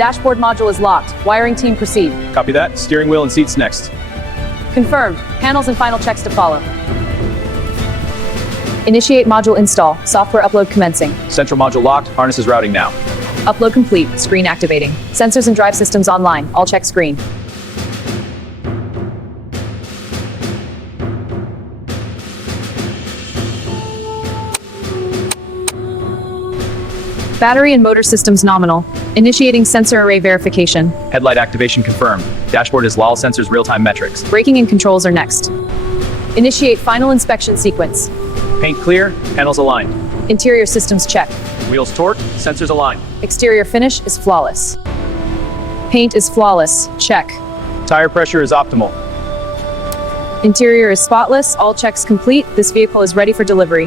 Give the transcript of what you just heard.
Dashboard module is locked. Wiring team proceed. Copy that. Steering wheel and seats next. Confirmed. Panels and final checks to follow. Initiate module install. Software upload commencing. Central module locked. Harnesses routing now. Upload complete. Screen activating. Sensors and drive systems online. All check screen. Battery and motor systems nominal. Initiating sensor array verification. Headlight activation confirmed. Dashboard is LOL sensors real-time metrics. Braking and controls are next. Initiate final inspection sequence. Paint clear. Panels aligned. Interior systems check. Wheels torqued. Sensors aligned. Exterior finish is flawless. Paint is flawless. Check. Tire pressure is optimal. Interior is spotless. All checks complete. This vehicle is ready for delivery.